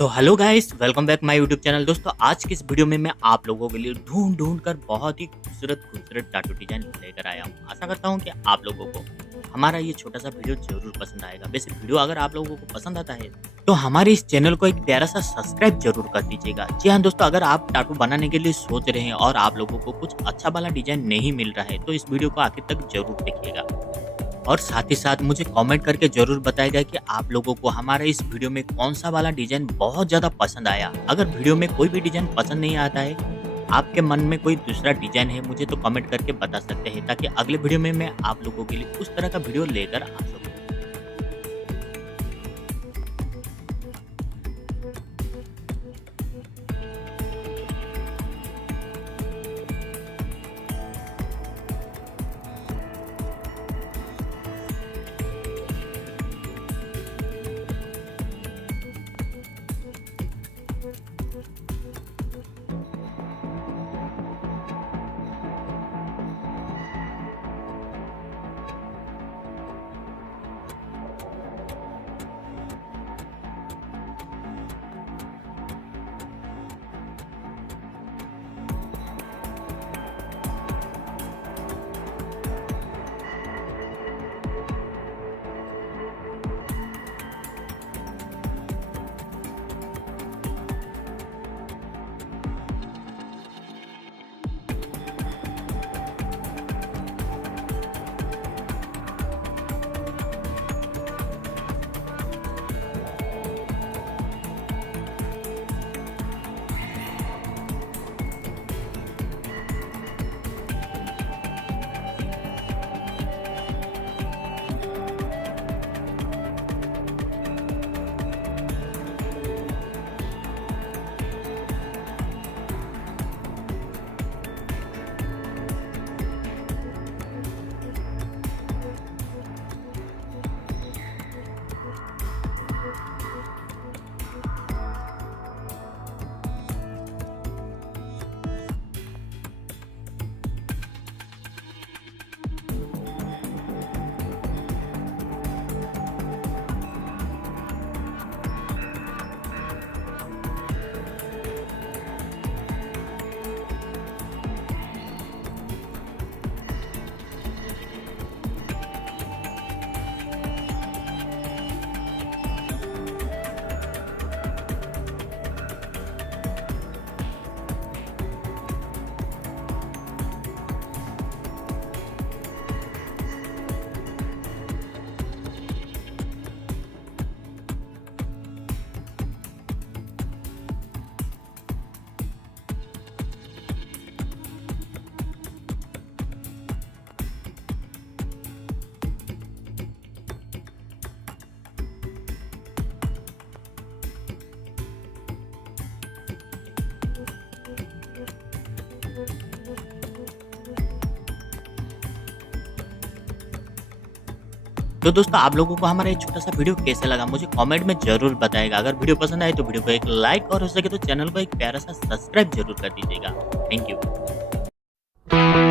Hello guys, welcome back my YouTube channel. दोस्तों, आज की इस वीडियो में मैं आप लोगों के लिए ढूंढ कर बहुत ही खूबसूरत टाटू डिजाइन लेकर आया हूँ। आशा करता हूँ कि आप लोगों को हमारा ये छोटा सा वीडियो जरूर पसंद आएगा। वैसे वीडियो अगर आप लोगों को पसंद आता है तो हमारे इस चैनल को एक प्यारा सा सब्सक्राइब जरूर कर दीजिएगा। जी हाँ दोस्तों, अगर आप टाटू बनाने के लिए सोच रहे हैं और आप लोगों को कुछ अच्छा वाला डिजाइन नहीं मिल रहा है तो इस वीडियो को आखिर तक जरूर देखिएगा। और साथ ही साथ मुझे कमेंट करके ज़रूर बताइएगा कि आप लोगों को हमारे इस वीडियो में कौन-सा वाला डिज़ाइन बहुत ज़्यादा पसंद आया। अगर वीडियो में कोई भी डिज़ाइन पसंद नहीं आता है, आपके मन में कोई दूसरा डिज़ाइन है, मुझे तो कमेंट करके बता सकते हैं ताकि अगले वीडियो में मैं आप लोगों के लिए उस तरह का वीडियो लेकर आ सकूँ। तो दोस्तों, आप लोगों को हमारा ये छोटा सा वीडियो कैसा लगा मुझे कमेंट में ज़रूर बताइएगा। अगर वीडियो पसंद आए तो वीडियो को एक लाइक और हो सके तो चैनल को एक प्यारा सा सब्सक्राइब जरूर कर दीजिएगा। Thank you.